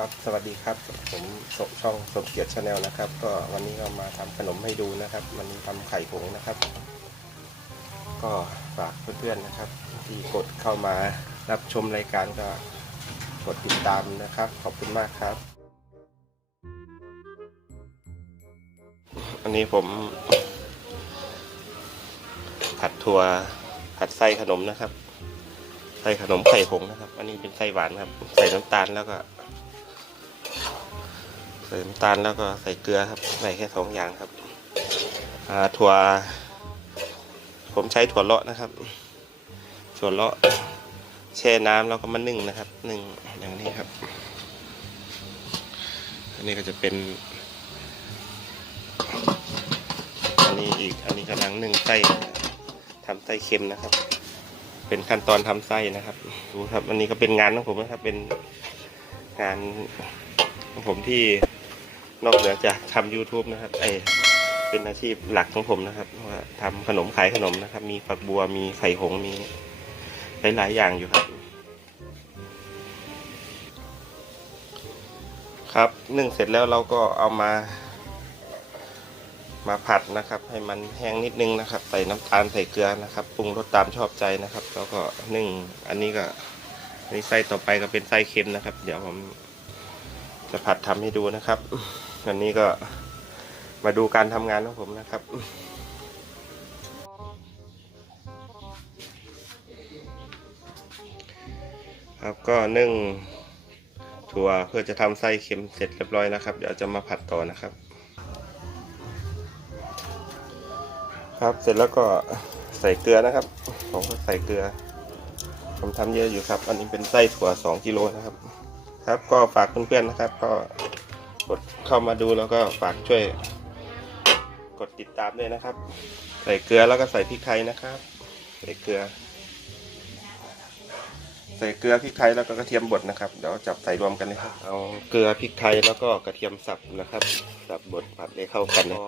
ครับ สวัสดีครับผมสมช่องสมเกียรติชาแนลนะครับ ก็วันนี้ก็มาทำขนมให้ดูนะครับ วันนี้ทำไข่ผงนะครับ ก็ฝากเพื่อนๆนะครับ ที่กดเข้ามารับชมรายการก็กดติดตามนะครับ ขอบคุณมากครับ อันนี้ผม ผัดถั่วผัดไส้ขนมนะครับใส่ขนมไข่ผงนะครับ อันนี้เป็นไส้หวานครับ ใส่น้ำตาลแล้วก็ ใส่น้ำตาลแล้วก็ใส่เกลือครับใส่แค่สองอย่างครับถั่ว ผมใช้ถั่วเลาะนะครับถั่วเลาะแช่น้ำแล้วก็มานึ่งนะครับนึ่งอย่างนี้ครับ อันนี้ก็จะเป็นอันนี้อีกอันนี้กำลังนึ่งไส้ทำไส้เค็มนะครับ เป็นขั้นตอนทำไส้นะครับดูครับ อันนี้ก็เป็นงานของผมนะครับเป็นงานของผมที่ นอกเหนือจากทำ YouTube นะครับไอเป็นอาชีพหลักของผมนะครับว่าทำขนมขายขนมนะครับ มีฝักบัวมีไข่หงมีหลายๆอย่างอยู่ครับ ครับนึ่งเสร็จแล้วเราก็เอามา มาผัดนะครับ ให้มันแห้งนิดนึงนะครับ ใส่น้ำตาลใส่เกลือนะครับปรุงรสตามชอบใจนะครับ แล้วก็นึ่งอันนี้ก็อันนี้ไส้ต่อไปก็เป็นไส้เค็มนะครับ เดี๋ยวผมจะผัดทำให้ดูนะครับ อันนี้ก็มาดูการทำงานของผมนะครับครับก็นึ่งถั่วเพื่อจะทำไส้เค็มเสร็จเรียบร้อยนะครับ เดี๋ยวจะมาผัดต่อนะครับ ครับเสร็จแล้วก็ใส่เกลือนะครับ ผมก็ใส่เกลือ ผมทำเยอะอยู่ครับ อันนี้เป็นไส้ถั่ว 2กิโลนะครับ ครับก็ฝากเพื่อนๆนะครับ ก็ กดเข้ามาดูแล้วก็ฝากช่วย กดติดตามด้วยนะครับ ใส่เกลือแล้วก็ใส่พริกไทยนะครับ ใส่เกลือ ใส่เกลือพริกไทยแล้วก็กระเทียมบดนะครับเดี๋ยวจับใส่รวมกันเลยครับเอาเกลือพริกไทยแล้วก็กระเทียมสับนะครับ สับบดผัดให้เข้ากันนะ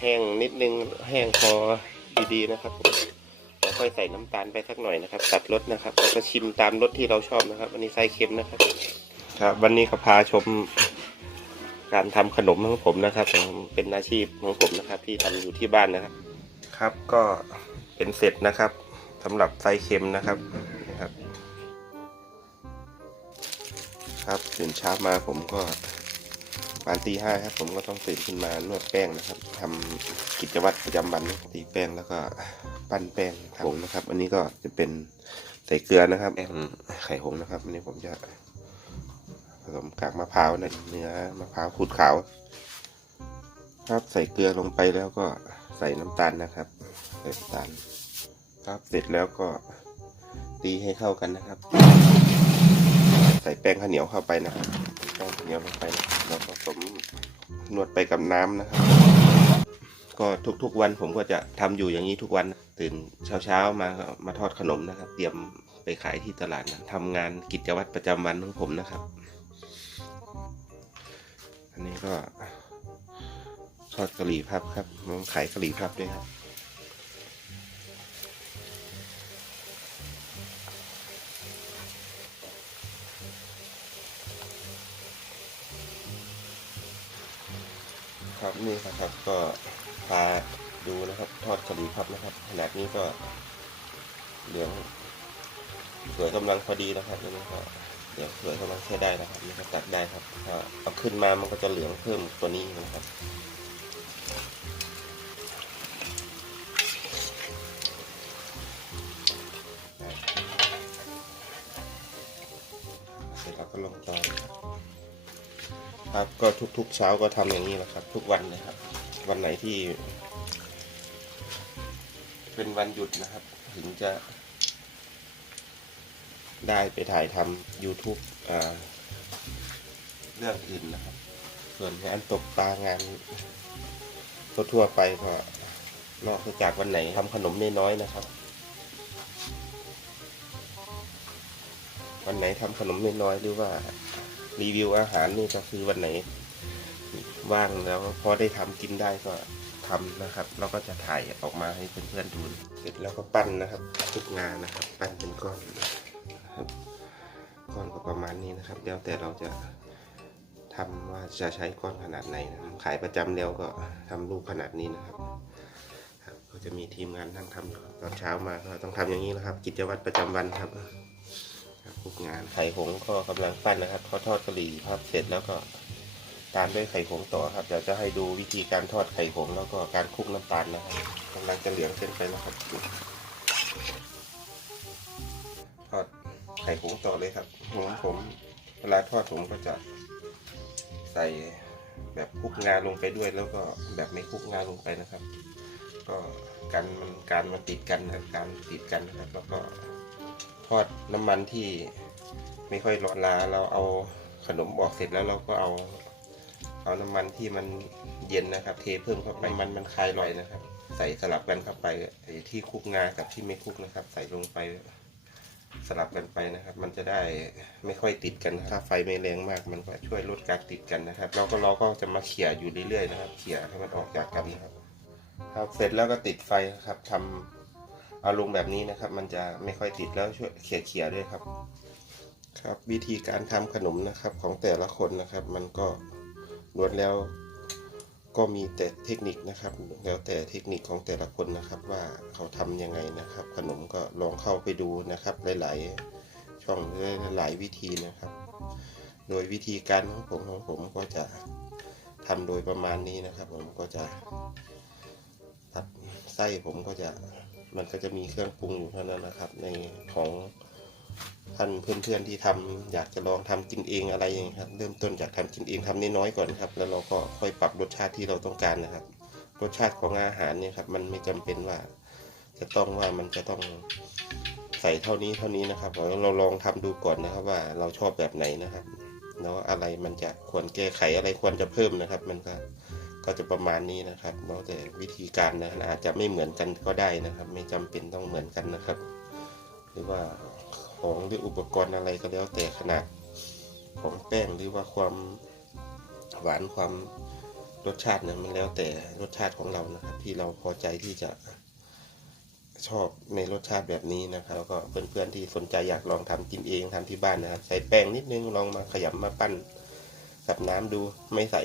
แห้งนิดนึงแห้งพอดีๆนะครับแล้วค่อยใส่น้ำตาลไปสักหน่อยนะครับ ตัดรสนะครับแล้วก็ชิมตามรสที่เราชอบนะครับ อันนี้ไส้เค็มนะครับ ครับ วันนี้ก็พาชม การทำขนมของผมนะครับเป็นอาชีพของผมนะครับ ที่ทำอยู่ที่บ้านนะครับ ครับก็เป็นเสร็จนะครับสำหรับไส้เค็มนะครับนะครับ ครับตื่นเช้ามาผมก็ประมาณตีห้าครับ ผมก็ต้องตื่นขึ้นมานวดแป้งนะครับทำกิจวัตรประจำวันตีแป้งแล้วก็ปั้นแป้งผงนะครับ อันนี้ก็จะเป็นใส่เกลือนะครับแป้งไข่หงนะครับ อันนี้ผมจะ สมกากมะพร้าวในเนื้อมะพร้าวขูดขาว ครับใส่เกลือลงไปแล้วก็ใส่น้ำตาลนะครับ ใส่น้ำตาลครับเสร็จแล้วก็ตีให้เข้ากันนะครับ ใส่แป้งข้าวเหนียวเข้าไปนะครับแป้งข้าวเหนียวลงไปแล้วก็ผสมนวดไปกับน้ำนะครับ ก็ทุกๆวันผมก็จะทำอยู่อย่างนี้ทุกวันตื่นเช้าๆมามาทอดขนมนะครับ เตรียมไปขายที่ตลาดนะทำงานกิจวัตรประจำวันของผมนะครับ อันนี้ก็ทอดกะหรี่พับครับผมขายกะหรี่พับด้วยครับครับนี่ครับก็พาดูนะครับ ทอดกะหรี่พับนะครับขนาดนี้ก็เหลืองสวยกำลังพอดีนะครับนี่ก็ เหลืองสวยกำลังใช้ได้นะครับนี่ก็ตัดได้ครับถ้าเอาขึ้นมามันก็จะเหลืองเพิ่มตัวนี้นะครับเสร็จแล้วก็ลงเตาครับก็ทุกๆเช้าก็ทำอย่างนี้แหละครับ ทุกวันนะครับ วันไหนที่ เป็นวันหยุดนะครับ ถึงจะ ได้ไปถ่ายทำ YouTube เรื่องอื่นนะครับ ส่วนงานตกปลางานทั่วๆไปก็นอกจากวันไหนทำขนมน้อยๆนะครับ วันไหนทำขนมน้อยๆหรือว่ารีวิวอาหารนี่ก็คือวันไหนว่างแล้วพอได้ทำกินได้ก็ทำนะครับ เราก็จะถ่ายออกมาให้เพื่อนๆดูเสร็จแล้วก็ปั้นนะครับ ทุกงานนะครับ ปั้นเป็นก้อน นะครับก้อนก็ประมาณนี้นะครับแล้วแต่เราจะทำว่าจะใช้ก้อนขนาดไหนนะครับ ขายประจำแล้วก็ทำลูกขนาดนี้นะครับครับก็จะมีทีมงานนั่งทำอยู่ตอนเช้ามาก็ต้องทำอย่างนี้นะครับ กิจวัตรประจำวันครับครับทุกงานไข่หงก็กำลังปั้นนะครับเขาทอดกะหรี่ครับเสร็จแล้วก็ตามด้วยไข่หงต่อครับเดี๋ยวจะให้ดูวิธีการทอดไข่หงแล้วก็การคลุกน้ำตาลนะครับกำลังจะเหลืองเส้นไปแล้วครับ ไข่ผงต่อเลยครับผมผมเวลาทอดผมก็จะใส่แบบคลุกงาลงไปด้วยแล้วก็แบบไม่คลุกงาลงไปนะครับ ก็กันมันการมันติดกันนะการติดกันนะครับ แล้วก็ทอดน้ำมันที่ไม่ค่อยร้อนลาเราเอาขนมออกเสร็จแล้วเราก็เอา เอาน้ำมันที่มันเย็นนะครับ เทเพิ่มเข้าไปมันมันคลายลอยนะครับ ใส่สลับกันเข้าไปที่คลุกงากับที่ไม่คลุกนะครับ ใส่ลงไป สลับกันไปนะครับ มันจะได้ไม่ค่อยติดกัน ถ้าไฟไม่แรงมาก มันก็ช่วยลดการติดกันนะครับเราก็เราก็จะมาเขี่ยอยู่เรื่อยๆนะครับ เขี่ยให้มันออกจากกันนะครับ ครับ เสร็จแล้วก็ติดไฟครับทำเอาลงแบบนี้นะครับ มันจะไม่ค่อยติดแล้วช่วยเขี่ยเขี่ยๆด้วยครับ ครับ วิธีการทำขนมนะครับของแต่ละคนนะครับ มันก็ล้วนแล้ว ก็มีแต่เทคนิคนะครับ แล้วแต่เทคนิคของแต่ละคนนะครับว่าเขาทำยังไงนะครับ ขนมก็ลองเข้าไปดูนะครับหลายๆช่องหลายๆวิธีนะครับ โดยวิธีการของผมของผมก็จะทำโดยประมาณนี้นะครับ ผมก็จะตัดไส้ผมก็จะมันก็จะมีเครื่องปรุงอยู่เท่านั้นนะครับ ในของ ท่านเพื่อนๆที่ทำอยากจะลองทำกินเองอะไรอย่างนี้ครับ เริ่มต้นจากทำกินเองทำน้อยๆก่อนครับ แล้วเราก็ค่อยปรับรสชาติที่เราต้องการนะครับ รสชาติของอาหารเนี่ยครับ มันไม่จำเป็นว่า จะต้องว่ามันจะต้องใส่เท่านี้เท่านี้นะครับเราลองทำดูก่อนนะครับว่าเราชอบแบบไหนนะครับแล้วอะไรมันจะควรแก้ไขอะไรควรจะเพิ่มนะครับ มันก็ก็จะประมาณนี้นะครับแล้วแต่วิธีการนะอาจจะไม่เหมือนกันก็ได้นะครับ ไม่จำเป็นต้องเหมือนกันนะครับ หรือว่า ของหรืออุปกรณ์อะไรก็แล้วแต่ขนาดของแป้งหรือว่าความหวานความรสชาติเนี่ยมันแล้วแต่รสชาติของเรานะครับที่เราพอใจที่จะชอบในรสชาติแบบนี้นะครับแล้วก็เพื่อนๆที่สนใจอยากลองทำกินเองทำที่บ้านนะครับ ใส่แป้งนิดนึงลองมาขยำมาปั้นกับน้ำดูไม่ใส่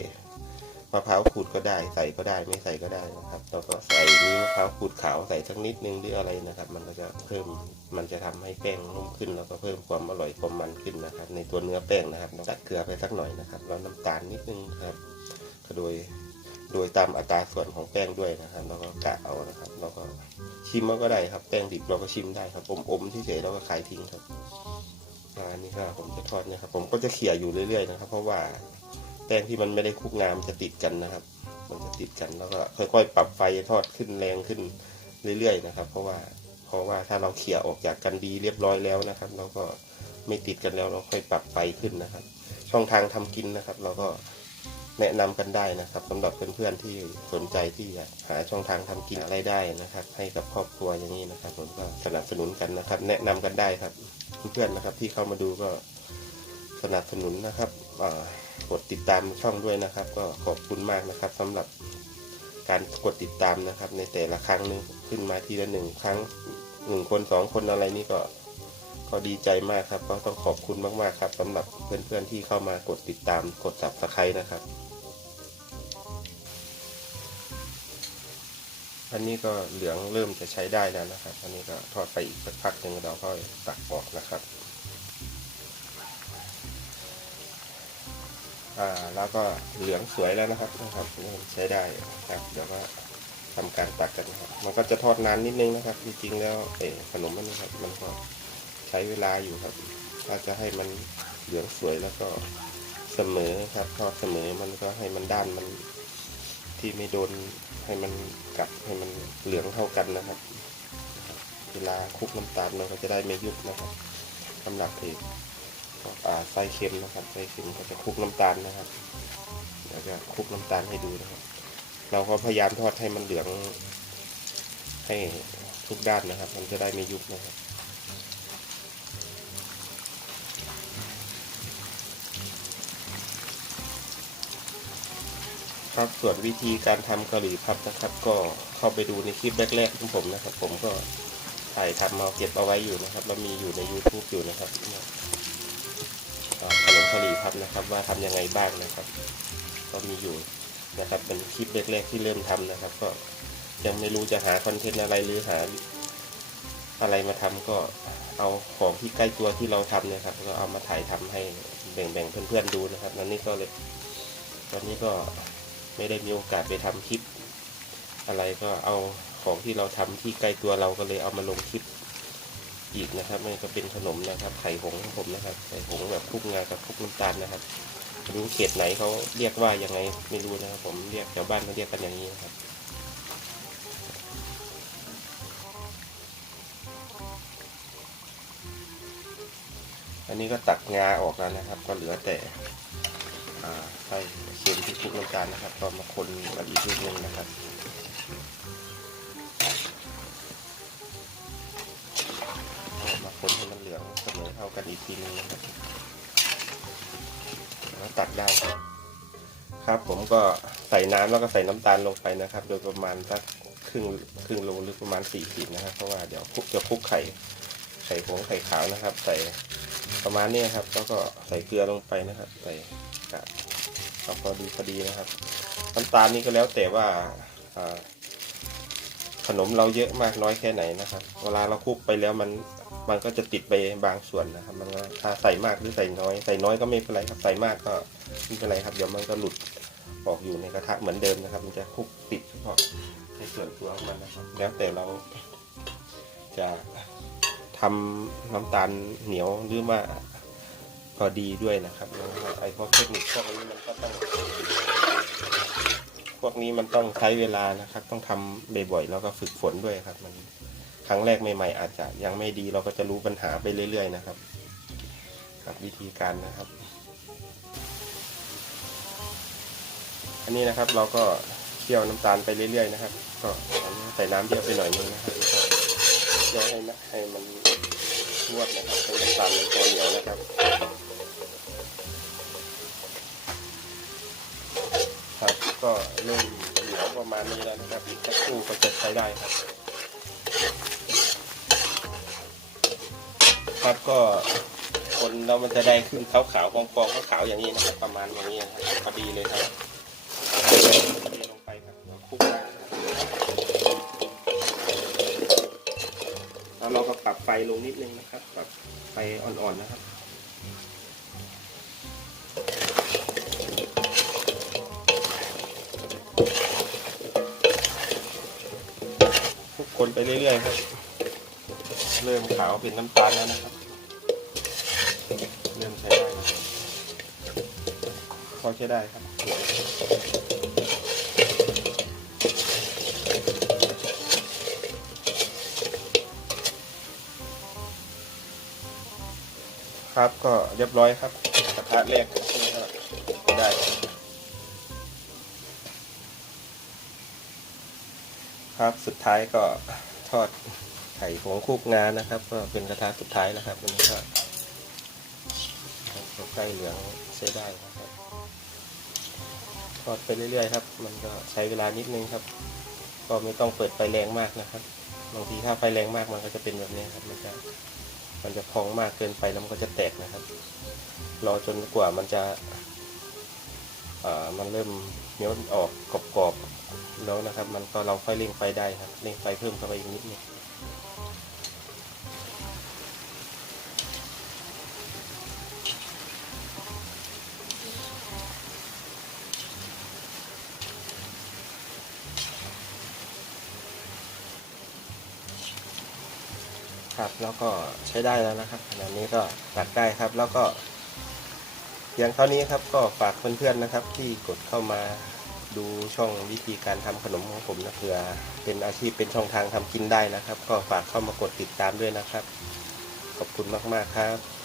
มะพร้าวขูดก็ได้ ใส่ก็ได้ไม่ใส่ก็ได้นะครับแล้วก็ใส่นี้มะพร้าวขูดขาวใส่สักนิดนึงหรืออะไรนะครับ มันก็จะเพิ่ม มันจะทำให้แป้งนุ่มขึ้น แล้วก็เพิ่มความอร่อยความมันขึ้นนะครับ ในตัวเนื้อแป้งนะครับเราตัดเกลือไปสักหน่อยนะครับแล้วน้ำตาลนิดนึงครับก็โดยโดยตามอัตราส่วนของแป้งด้วยนะครับ แล้วก็กะเอานะครับแล้วก็ชิมก็ได้ครับ แป้งดิบเราก็ชิมได้ครับ อมๆเฉยๆแล้วก็ขายทิ้งครับอันนี้ก็ผมจะทอดนะครับ ผมก็จะเขี่ยอยู่เรื่อยๆนะครับ เพราะว่าแป้งที่มันไม่ได้คุกงามจะติดกันนะครับ มันจะติดกันแล้วก็ค่อยๆปรับไฟทอดขึ้นแรงขึ้นเรื่อยๆนะครับ เพราะว่า เพราะว่าถ้าเราเขี่ยออกจากกันดีเรียบร้อยแล้วนะครับ เราก็ไม่ติดกันแล้วเราค่อยปรับไฟขึ้นนะครับ ช่องทางทำกินนะครับ เราก็แนะนำกันได้นะครับสำหรับเพื่อนๆที่สนใจที่จะหาช่องทางทำกินอะไรได้นะครับ ให้กับครอบครัวอย่างนี้นะครับ ผมก็สนับสนุนกันนะครับ แนะนำกันได้ครับ เพื่อนๆนะครับ ที่เข้ามาดูก็สนับสนุนนะครับกดติดตามช่องด้วยนะครับ ก็ขอบคุณมากนะครับสำหรับการกดติดตามนะครับ ในแต่ละครั้งหนึงขึ้นมาทีละหนึ่งครั้ง หนึ่งคนสองคนอะไรนี่ก็ก็ดีใจมากครับ ก็ต้องขอบคุณมากๆครับสำหรับเพื่อนๆที่เข้ามากดติดตามกดจับตะไคร้นะครับ อันนี้ก็เหลืองเริ่มจะใช้ได้แล้วนะครับ อันนี้ก็ทอดไปอีกสักพักหนึ่งเราค่อยตักออกนะครับอ่าแล้วก็เหลืองสวยแล้วนะครับนะครับใช้ได้ครับเดี๋ยวก็ ทำการตักกันนะครับ มันก็จะทอดนานนิดนึงนะครับ จริงๆแล้วเอขนมมันนะครับ มันก็ใช้เวลาอยู่ครับ ถ้าจะให้มันเหลืองสวยแล้วก็เสมอครับ ทอดเสมอมันก็ให้มันด้านมันที่ไม่โดนให้มันกัดให้มันเหลืองเท่ากันนะครับ เวลาคลุกน้ำตาลมันก็จะได้ไม่ยุบนะครับสำหรับเพจอ่าไส้เค็มนะครับไส้เค็มก็จะคลุกน้ำตาลนะครับเดี๋ยวจะคลุกน้ำตาลให้ดูนะครับ เราก็พยายามทอดให้มันเหลืองให้ทุกด้านนะครับ มันจะได้ไม่ยุบนะครับครับส่วนวิธีการทำกะหรี่พับนะครับ ก็เข้าไปดูในคลิปแรกๆของผมนะครับ ผมก็ถ่ายทำมาเก็บเอาไว้อยู่นะครับแล้วมีอยู่ใน YouTube อยู่นะครับขนมกะหรี่พับนะครับ ว่าทำยังไงบ้างนะครับ ก็มีอยู่ นะครับ เป็นคลิปแรกๆที่เริ่มทำนะครับ ก็ยังไม่รู้จะหาคอนเทนต์อะไรหรือหาอะไรมาทำก็เอาของที่ใกล้ตัวที่เราทำเนี่ยครับก็เอามาถ่ายทำให้แบ่งๆเพื่อนๆดูนะครับวันนี้ก็เลยวันนี้ก็ไม่ได้มีโอกาสไปทำคลิป อะไรก็เอาของที่เราทำที่ใกล้ตัวเราก็เลยเอามาลงคลิปอีกนะครับนี่ก็เป็นขนมนะครับไข่หงของผมนะครับไข่หงแบบคลุกงากับคลุกน้ำตาลนะครับ รู้เขตไหนเขาเรียกว่ายังไงไม่รู้นะครับผมเรียกแถวบ้านเขาเรียกกันอย่างนี้นะครับอันนี้ก็ตักงาออกแล้วนะครับ ก็เหลือแต่ไส้เค็มที่คลุกน้ำตาลนะครับก็มาคนกันอีกนิดนึงนะครับมาคนให้มันเหลืองเสมอเท่ากันอีกทีนึงนะครับ แล้วตักได้ครับครับผมก็ใส่น้ำแล้วก็ใส่น้ำตาลลงไปนะครับ โดยประมาณสักครึ่งครึ่งโลหรือประมาณสี่ขีดนะครับ เพราะว่าเดี๋ยวคุกจะคุกไข่ไข่ผงไข่ขาวนะครับ ใส่ประมาณนี้ครับ แล้วก็ใส่เกลือลงไปนะครับ ใส่กะเอาพอดีพอดีนะครับ น้ำตาลนี่ก็แล้วแต่ว่าขนมเราเยอะมากน้อยแค่ไหนนะครับ เวลาเราคุกไปแล้วมัน มันก็จะติดไปบางส่วนนะครับ มันก็ถ้าใส่มากหรือใส่น้อย ใส่น้อยก็ไม่เป็นไรครับใส่มากก็ไม่เป็นไรครับ เดี๋ยวมันก็หลุดออกอยู่ในกระทะเหมือนเดิมนะครับ มันจะคลุกติดเฉพาะในส่วนตัวของมันนะครับ แล้วแต่เราจะทำน้ำตาลเหนียวหรือว่าพอดีด้วยนะครับไอ้พวกเทคนิคพวกนี้มันก็ต้องพวกนี้มันต้องใช้เวลานะครับ ต้องทำบ่อยๆแล้วก็ฝึกฝนด้วยครับมัน ครั้งแรกใหม่ๆอาจจะยังไม่ดีเราก็จะรู้ปัญหาไปเรื่อย ๆ นะครับครับวิธีการนะครับ อันนี้นะครับเราก็เคี่ยวน้ำตาลไปเรื่อย ๆ นะครับ ก็ใส่น้ำเยอะไปหน่อยนึงนะครับแล้วก็เคี่ยวให้นะให้มันนวดนะครับให้น้ำตาลมันตัวเหนียวนะครับครับก็เริ่มเหนียวประมาณนี้แล้วนะครับอีกสักครู่ก็จะใช้ได้ครับ ครับ ก็คนเรามันจะได้ขึ้นขาวขาวๆฟองฟองๆขาวๆอย่างนี้นะครับ ประมาณอย่างนี้นะครับพอดีเลยครับเทลงไปครับแล้วคลุกแล้วเราก็ปรับไฟลงนิดนึงนะครับ ปรับไฟอ่อนๆนะครับทุกคนไปเรื่อยๆครับ เริ่มขาวเป็นน้ำตาลแล้วนะครับ เริ่มใช้ได้แล้ว พอใช้ได้ครับสวยครับก็เรียบร้อยครับกระทะแรกก็ได้ ครับสุดท้ายก็ทอดไข่ผงคุกงานนะครับ ก็เป็นกระทะสุดท้ายนะครับวันนี้ก็ใกล้เหลืองใช้ได้ครับ อดไปเรื่อยๆครับ มันก็ใช้เวลานิดนึงครับ ก็ไม่ต้องเปิดไฟแรงมากนะครับ บางทีถ้าไฟแรงมากมันก็จะเป็นแบบนี้ครับ มันจะ มันจะพองมากเกินไปแล้วมันก็จะแตกนะครับ รอจนกว่ามันจะอ่ามันเริ่มเนี้ยวออกกรอบๆแล้วนะครับ มันก็เราค่อยเร่งไฟได้ครับ เร่งไฟเพิ่มเข้าไปอีกนิดนึง ครับ แล้วก็ใช้ได้แล้วนะครับขณะนี้ก็ตัดได้ครับแล้วก็เพียงเท่านี้ครับก็ฝากเพื่อนๆนะครับ ที่กดเข้ามาดูช่องวิธีการทำขนมของผมนะเผื่อเป็นอาชีพเป็นช่องทางทำกินได้นะครับ ก็ฝากเข้ามากดติดตามด้วยนะครับ ขอบคุณมากๆครับ